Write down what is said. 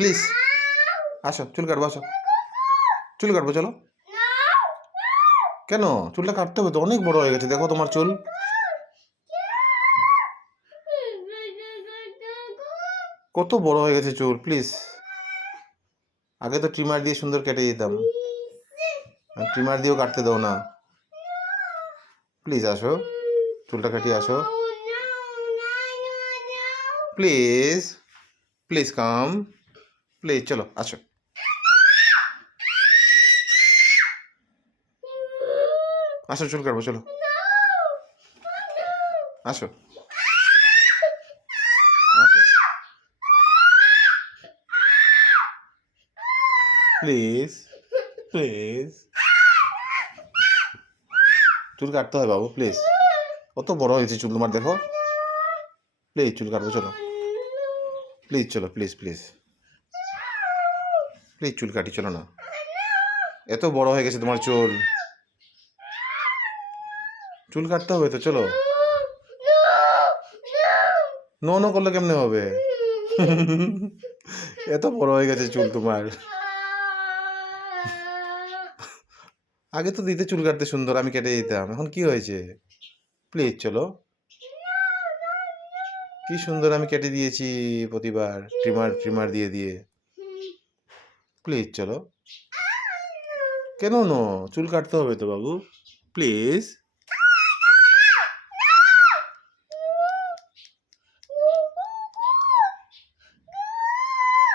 Please আসো, চুল কাটবো, আসো চুল কাটবো, চলো। কেন? চুলটা কাটতে হবে তো, অনেক বড় হয়ে গেছে, দেখো তোমার চুল। কত বড় হয়ে গেছে চুল, প্লিজ। আগে তো ট্রিমার দিয়ে সুন্দর কেটে দিতাম, ট্রিমার দিয়েও কাটতে দাও না। প্লিজ আসো, চুলটা কাটিয়ে আসো, প্লিজ। প্লিজ কাম, প্লিজ, চলো আসো। আসো, চুল কাটবো, চলো আসো, আসো প্লিজ, প্লিজ। চুল কাটতে হয় বাবু, প্লিজ। কত বড় হয়েছে চুল তোমার, দেখো। প্লিজ চুল কাটবো, চলো প্লিজ, চলো প্লিজ, প্লিজ প্লিজ, চুল কাটি, চলো না। এত বড় হয়ে গেছে তোমার চুল, চুল কাটতে হবে তো, চলো। নো নো করলে কেমনে হবে? এত বড় হয়ে গেছে চুল তোমার। আগে তো দিতে চুল কাটতে সুন্দর, আমি কেটে দিতাম, এখন কি হয়েছে? প্লিজ চলো। কি সুন্দর আমি কেটে দিয়েছি প্রতিবার, ট্রিমার ট্রিমার দিয়ে দিয়ে। প্লিজ চলো। কেন নো? চুল কাটতে হবে তো বাবু, প্লিজ।